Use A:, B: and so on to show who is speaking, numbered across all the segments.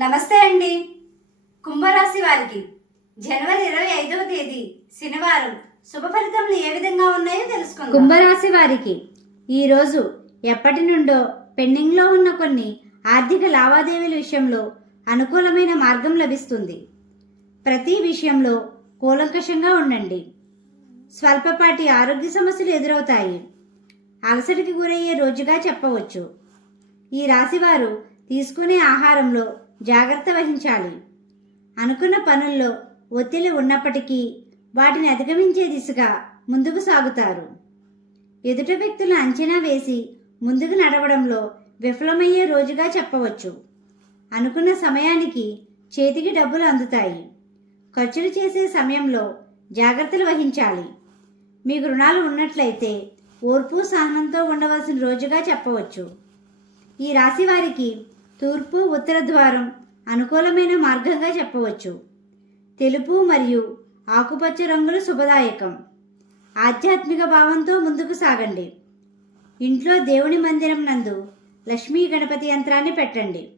A: నమస్తే అండి. కుంభరాశి వారికి జనవరి ఇరవై ఐదవ తేదీ శనివారం. శుభ ఫలితములు ఏ విధంగా ఉన్నాయో తెలుసుకుందాం.
B: కుంభరాశి వారికి ఈరోజు ఎప్పటి నుండో పెండింగ్లో ఉన్న కొన్ని ఆర్థిక లావాదేవీల విషయంలో అనుకూలమైన మార్గం లభిస్తుంది. ప్రతి విషయంలో కూలంకషంగా ఉండండి. స్వల్పపాటి ఆరోగ్య సమస్యలు ఎదురవుతాయి. అలసటికి గురయ్యే రోజుగా చెప్పవచ్చు. ఈ రాశివారు తీసుకునే ఆహారంలో జాగ్రత్త వహించాలి. అనుకున్న పనుల్లో ఒత్తిడి ఉన్నప్పటికీ వాటిని అధిగమించే దిశగా ముందుకు సాగుతారు. ఎదుట వ్యక్తులను అంచనా వేసి ముందుకు నడవడంలో విఫలమయ్యే రోజుగా చెప్పవచ్చు. అనుకున్న సమయానికి చేతికి డబ్బులు అందుతాయి. ఖర్చులు చేసే సమయంలో జాగ్రత్తలు వహించాలి. మీకు రుణాలు ఉన్నట్లయితే ఓర్పు సహనంతో ఉండవలసిన రోజుగా చెప్పవచ్చు. ఈ రాశి వారికి తూర్పు ఉత్తర ద్వారం అనుకూలమైన మార్గంగా చెప్పవచ్చు. తెలుపు మరియు ఆకుపచ్చ రంగులు శుభదాయకం. ఆధ్యాత్మిక భావంతో ముందుకు సాగండి. ఇంట్లో దేవుని మందిరం నందు లక్ష్మీ గణపతి యంత్రాన్ని పెట్టండి.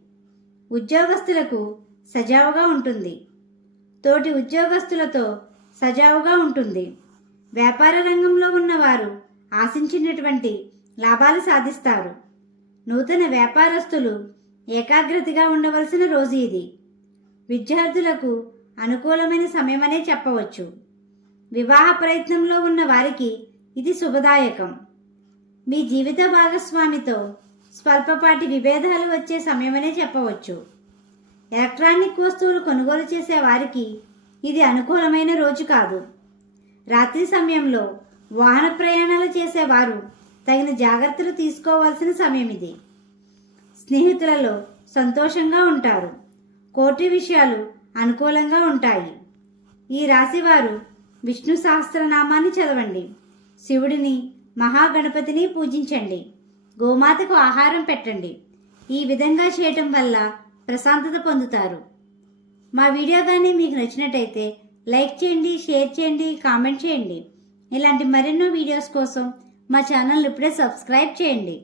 B: ఉద్యోగస్తులకు సజావుగా ఉంటుంది. తోటి ఉద్యోగస్తులతో సజావుగా ఉంటుంది. వ్యాపార రంగంలో ఉన్నవారు ఆశించినటువంటి లాభాలు సాధిస్తారు. నూతన వ్యాపారస్తులు ఏకాగ్రతగా ఉండవలసిన రోజు ఇది. విద్యార్థులకు అనుకూలమైన సమయమనే చెప్పవచ్చు. వివాహ ప్రయత్నంలో ఉన్న వారికి ఇది శుభదాయకం. మీ జీవిత భాగస్వామితో స్వల్పపాటి విభేదాలు వచ్చే సమయమనే చెప్పవచ్చు. ఎలక్ట్రానిక్ వస్తువులు కొనుగోలు చేసే వారికి ఇది అనుకూలమైన రోజు కాదు. రాత్రి సమయంలో వాహన ప్రయాణాలు చేసేవారు తగిన జాగ్రత్తలు తీసుకోవాల్సిన సమయం ఇది స్నేహితులలో సంతోషంగా ఉంటారు. కోటి విషయాలు అనుకూలంగా ఉంటాయి. ఈ రాశివారు విష్ణు సహస్రనామాన్ని చదవండి. శివుడిని మహాగణపతిని పూజించండి. గోమాతకు ఆహారం పెట్టండి. ఈ విధంగా చేయటం వల్ల ప్రశాంతత పొందుతారు. మా వీడియో కానీ మీకు నచ్చినట్టయితే లైక్ చేయండి షేర్ చేయండి కామెంట్ చేయండి. ఇలాంటి మరెన్నో వీడియోస్ కోసం మా ఛానల్ ఇప్పుడే సబ్స్క్రైబ్ చేయండి.